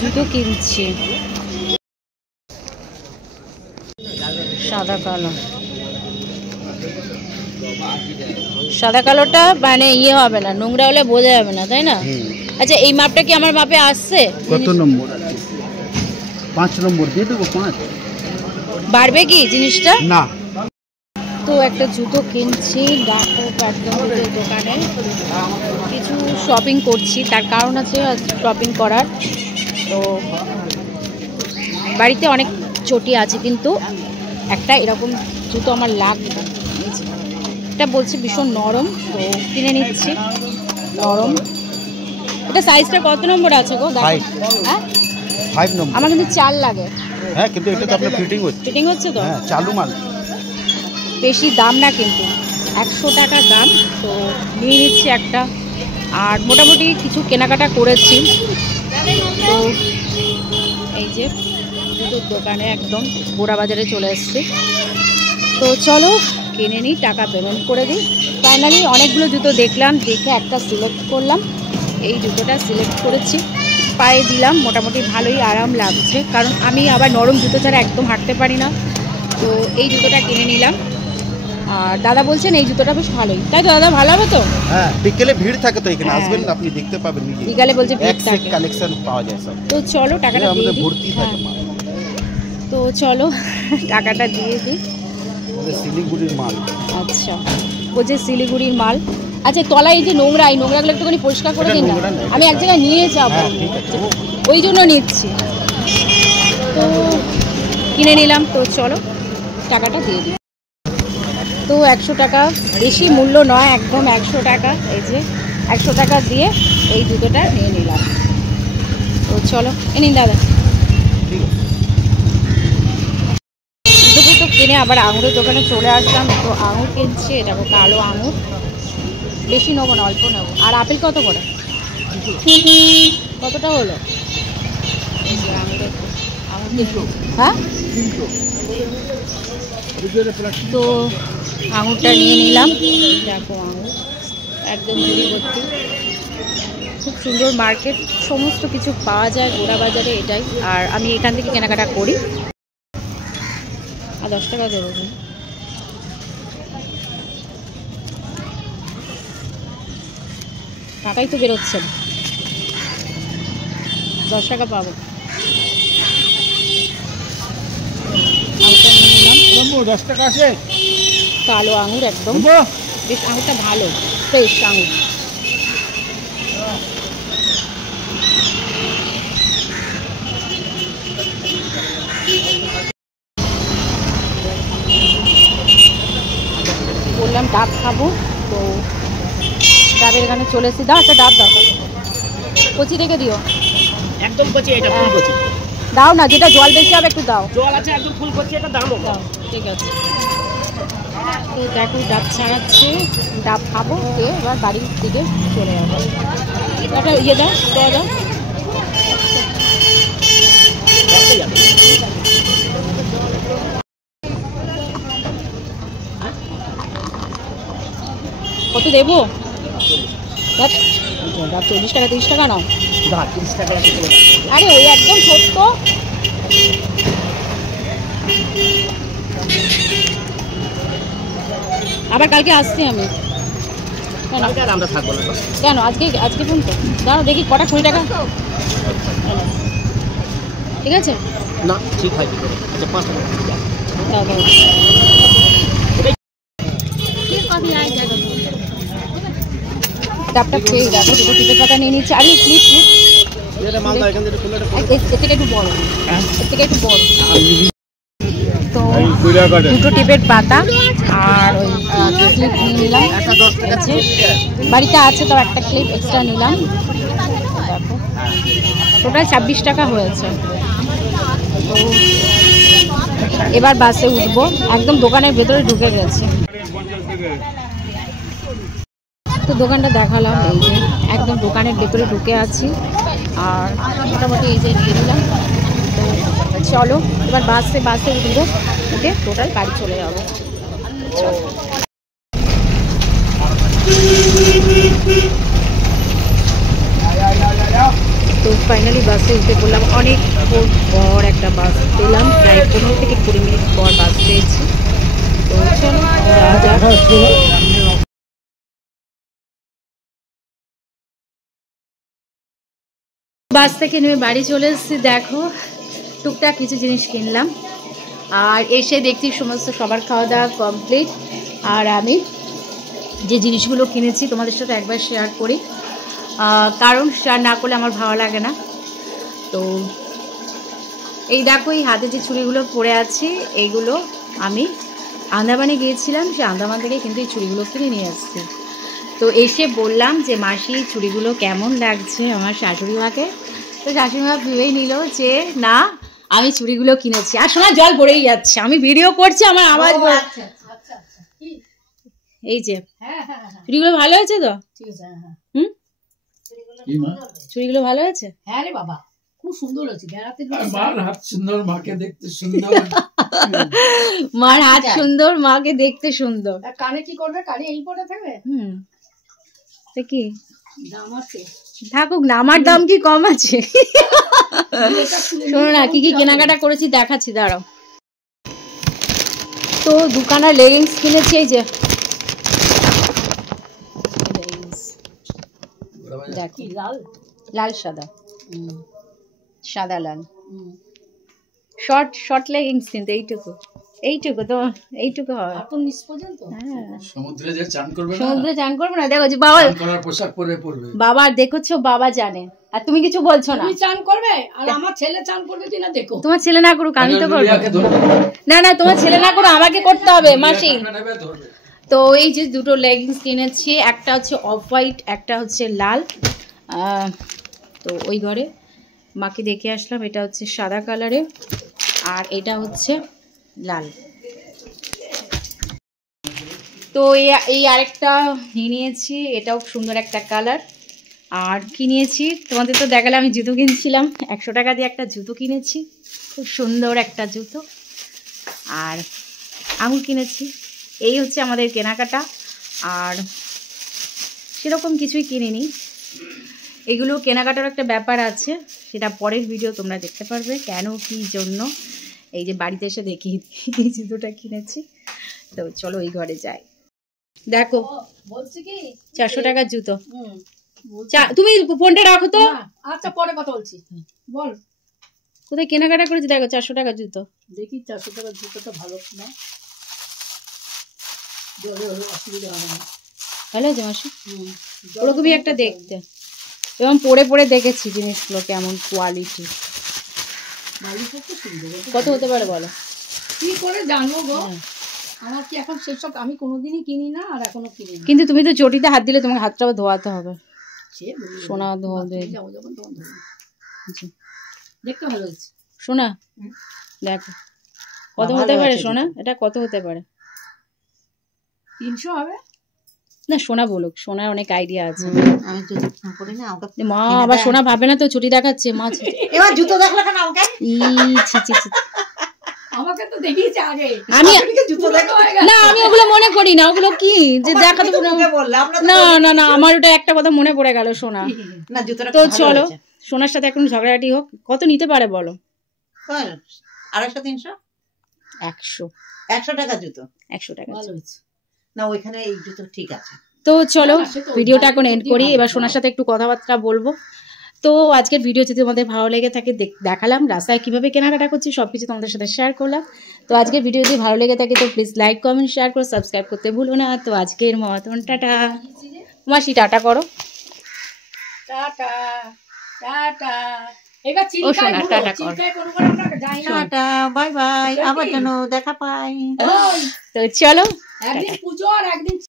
জুতো কিনছি সাদা কালো। সাদা কালোটা মানে ইয়ে হবে না, নোংরা হলে বোঝা যাবে না, তাই না? আচ্ছা এই মাপটা কি আমার মাপে আসছে? কত নম্বর? 5 নম্বর দিয়ে দেবো। 5 বাড়বে কি জিনিসটা? না। তো একটা জুতো কিনছি দোকানে, কিছু শপিং করছি, তার কারণ আছে শপিং করার। তো বাড়িতে অনেক চটি আছে, কিন্তু একটা এরকম জুতো আমার লাগবে। এটা বলছে ভীষণ নরম, তো কিনে নিচ্ছি। নরম। এটা সাইজটা কত নম্বর আছে গো? হ্যাঁ 5 নম্বর। আমার কিন্তু 4 লাগে। হ্যাঁ কিন্তু এটা তো আপনার ফিটিং হচ্ছে। ফিটিং হচ্ছে তো? হ্যাঁ চালু মাল। বেশি দাম না কিন্তু, 100 টাকা দাম। তো নিয়ে নিচ্ছি একটা। আর মোটামুটি কিছু কেনাকাটা করেছি। তো এই যে জুতোর দোকানে একদম গোড়া বাজারে চলে এসেছি। তো চলো কিনে নিই, টাকা পেমেন্ট করে দিই। ফাইনালি অনেকগুলো জুতো দেখলাম, দেখে একটা সিলেক্ট করলাম। এই জুতোটা সিলেক্ট করেছি, পায়ে দিলাম, মোটামুটি ভালোই আরাম লাগছে, কারণ আমি আবার নরম জুতো ছাড়া একদম হাঁটতে পারি না। তো এই জুতোটা কিনে নিলাম। আর দাদা বলছেন এই জুতোটা বেশ ভালোই, তাই তো দাদা? ভালো হবে তো? হ্যাঁ বিকেলে ভিড় থাকে, তো এখানে আসবেন আপনি দেখতে পাবেন। বিকালে বলছে ভিড় থাকে, কালেকশন পাওয়া যায় সব। তো চলো টাকাটা দিয়ে দিই। তো চলো টাকাটা দিয়ে দিই। শিলিগুড়ির মাল। আচ্ছা বলছে শিলিগুড়ির মাল। আচ্ছা তলায় এই যে নোংরা, এই নোংরাগুলো একটুখানি পরিষ্কার করে দিন না, আমি এক জায়গায় নিয়ে যাবো, ওই জন্য নিচ্ছি। তো কিনে নিলাম। তো চলো টাকাটা দিয়ে দিই। তো 100 টাকা, বেশি মূল্য নয়, একদম 100 টাকা। এই যে 100 টাকা দিয়ে এই জুতোটা নিয়ে নিলাম। তো চলো এ নিন দাদা। জুতো কিনে আবার আঙুরের দোকানে চলে আসলাম। তো আঙুর কিনছি, এটা কালো আঙুর। বেশি নেবো না, অল্প নেবো। আর আপেল কত করে? কতটা হলো? হ্যাঁ তো আঙুরটা নিয়ে নিলাম। দেখো আঙুর একদম ঝুড়ি ভর্তি, খুব সুন্দর মার্কেট, সমস্ত কিছু পাওয়া যায় গোড়া বাজারে, এটাই। আর আমি এখান থেকে কেনাকাটা করি। আর 10 টাকা দেবো, টাকাই তো বেরোচ্ছে না, 10 টাকা পাবো। আঙুরটা নিয়ে নিলাম, 10 টাকা আছে। কালো আঙুর একদম, বেশ আঙুরটা ভালো, ফ্রেশ আঙুর। বললাম ডাব খাবো, তো ডাবের এখানে চলে এসেছি। দাও একটা ডাব দাও, কচি রেখে দিও, একদম কচি। এটা ফুল কচি দাও না, যেটা জল বেশি হবে একটু দাও। জল আছে একদম ফুল কচি, এটা দাম দাও। ঠিক আছে। তো দেখো ডাব ছাড়াচ্ছে, ডাব খাবো, খেয়ে এবার বাড়ির দিকে চলে যাবো। একটা ইয়ে দাও, দেওয়া দাও। কত দেবো? ডাব 40 টাকা, 30 টাকা নাও। 30 টাকা। আরে ওই একদম ছোট্ট। আবার কালকে আসছি আমি। আমরা থাকবো না কেন? আজকে ফোন তো দাঁড়াও দেখি কটা 20 টাকা। ঠিক আছে না, ঠিক হয়। আচ্ছা 5 টাকা দাও দাও। ডাবটা খেয়ে দেখো, দুটো টিপের পাতা নিয়ে নিচ্ছে। আরে ক্লিপ এর থেকে একটু বড়, এর থেকে একটু বড়। তো দুটো টিপের পাতা আর ওই ক্লিপ নিয়ে নিলাম। বাড়িতে আছে তো একটা ক্লিপ এক্সট্রা নিলাম। দেখো টোটাল 26 টাকা হয়েছে। তো এবার বাসে উঠবো, একদম দোকানের ভেতরে ঢুকে গেছে। তো দোকানটা দেখালাম, এই যে একদম দোকানের ভেতরে ঢুকে আছি। আর মোটামুটি এই যে নিয়ে নিলাম। তো চলো এবার বাসে উঠবো, উঠে টোটাল বাড়ি চলে যাবো। চলো তো ফাইনালি বাসে উঠে পড়লাম। অনেক পর একটা বাস পেলাম, প্রায় 15 থেকে 20 মিনিট পর বাস পেয়েছি। তো চলো যাওয়া যাক। বাস থেকে নেমে বাড়ি চলে এসেছি। দেখো টুকটাক কিছু জিনিস কিনলাম, আর এসে দেখছি সমস্ত সবার খাওয়া দাওয়া কমপ্লিট। আর আমি যে জিনিসগুলো কিনেছি তোমাদের সাথে একবার শেয়ার করি, কারণ শেয়ার না করলে আমার ভালো লাগে না। তো এই দেখো, এই হাতে যে চুড়িগুলো পরে আছি, এইগুলো আমি আন্দামানে গিয়েছিলাম, সে আন্দামান থেকে কিন্তু এই চুড়িগুলো কিনে নিয়ে আসছি। তো এসে বললাম যে মাসি চুড়িগুলো কেমন লাগছে আমার শাশুড়ি মাকে। তো শাশুড়ি মা ভেবেই নিল যে না, আমি চুড়িগুলো কিনেছি। আর শোনা জল পড়েই যাচ্ছে, আমি ভিডিও করছি, আমার আওয়াজ এই যে চুড়িগুলো ভালো হয়েছে তো? হুম, চুড়িগুলো ভালো হয়েছে? হ্যাঁ রে বাবা, খুব সুন্দর হয়েছে। মার হাত সুন্দর, মাকে দেখতে সুন্দর। মার হাত সুন্দর, মাকে দেখতে সুন্দর। কানে কি করবে? কানে এই পরে থাকবে। তো কি দাম আছে? থাকুক না, আমার দাম কি কম আছে? শোনো না, কি কি কেনাকাটা করেছি দেখাচ্ছি, দাঁড়াও। তো দুখানা লেগিংস কিনেছি, এই যে দেখো, লাল লাল সাদা, সাদা লাল শর্ট শর্ট লেগিংস, কিন্তু এইটুকু এইটুকু তো এইটুকু হবে। নিচ পর্যন্ত। হ্যাঁ, সমুদ্রে যে চান করবে না, সমুদ্রে চান করবো না, দেখো যে বাবা চান করার পোশাক পরে পড়বে। বাবা দেখছো, বাবা জানে, আর তুমি কিছু বলছো না। তুমি চান করবে, আর আমার ছেলে চান করবে কিনা দেখো। তোমার ছেলে না করুক, আমি তো করবো। লুলিয়াকে ধরবে। না না, তোমার ছেলে না করো, আমাকে করতে হবে মাসি। লুলিয়া নেবে, ধরবে। তো এই যে দুটো লেগিংস কিনেছি, একটা হচ্ছে অফ হোয়াইট, একটা হচ্ছে লাল। তো ওই ঘরে মাকে দেখে আসলাম, এটা হচ্ছে সাদা কালারের, আর এটা হচ্ছে লাল। তো এই আরেকটা নিয়ে নিয়েছি, এটাও সুন্দর একটা কালার। আর কি নিয়েছি তোমাদের তো দেখালে, আমি জুতো কিনছিলাম, 100 টাকা দিয়ে একটা জুতো কিনেছি, খুব সুন্দর একটা জুতো। আর আঙুর কিনেছি। এই হচ্ছে আমাদের কেনাকাটা, আর সেরকম কিছুই কিনিনি। এগুলো কেনাকাটার একটা ব্যাপার আছে, সেটা পরের ভিডিও তোমরা দেখতে পারবে, কেন কি জন্য। এই যে বাড়িতে এসে দেখি এই জুতোটা কিনেছি। তো চলো ওই ঘরে যাই। দেখো বলছি কি, 400 টাকার জুতো। তুমি ফোনটা রাখো তো। আচ্ছা পরে কথা বলছি, বল কোথায় কেনাকাটা করেছি, দেখো 400 টাকার জুতো। দেখি 400 টাকার জুতোটা ভালো না, জলে হলে অসুবিধা হবে না। ভালো আছে মাসি, ওরকমই একটা দেখতে, এবং পরে পরে দেখেছি জিনিসগুলো কেমন কোয়ালিটি, কত হতে পারে বলো? কি করে জানবো গো, আমার কি এখন সেসব, আমি কোনোদিনই কিনি না, আর এখনো কিনি না। কিন্তু তুমি তো চটিতে হাত দিলে তোমাকে হাতটা ধোয়াতে হবে, সে সোনা ধোয়াতে। যাবো যখন তখন ধরবো। দেখতে ভালো হচ্ছে সোনা, দেখো কত হতে পারে সোনা, এটা কত হতে পারে? 300 হবে না, সোনা বলুক, সোনার অনেক আইডিয়া আছে। আমি জুতো পরি না, আমাকে মা আবার সোনা ভাবে না তো, চুটি দেখাচ্ছে মা। এবার জুতো দেখলে কেন আমাকে? ছি ছি ছি, আমাকে তো দেখিয়েছে আগে। আমি জুতো দেখো না, আমি ওগুলো মনে করি না, ওগুলো কি যে দেখাতে বললাম না না না, আমার ওটা একটা কথা মনে পড়ে গেল, সোনা। না জুতোটা তো চলো, সোনার সাথে এখন ঝগড়াটি হোক, কত নিতে পারে বলো? 250 300 100 টাকা জুতো, 100 টাকা। ভালো হচ্ছে না ওইখানে এই জুতো ঠিক আছে। তো চলো না, সে তো ভিডিওটা এখন এন্ড করি, ভালো। এবার সোনার সাথে একটু কথাবার্তা বলবো। তো আজকের ভিডিও যদি তোমাদের ভালো লেগে থাকে, দেখালাম রাস্তায় কিভাবে কেনাকাটা করছি, সবকিছু তোমাদের সাথে শেয়ার করলাম। তো আজকের ভিডিও যদি ভালো লেগে থাকে তো প্লিজ লাইক কমেন্ট শেয়ার করো, সাবস্ক্রাইব করতে ভুলো না। তো আজকের মতন টাটা। মাসি টাটা করো। Tata tata. এবার ও চিল্কায় সোনা, ঘুরো, টাটা কর। চিল্কায় কোনো করে আমরা যাই না। টাটা বাই বাই, আবার যেন দেখা পাই। ওই, তো চলো একদিন পুজো আর একদিন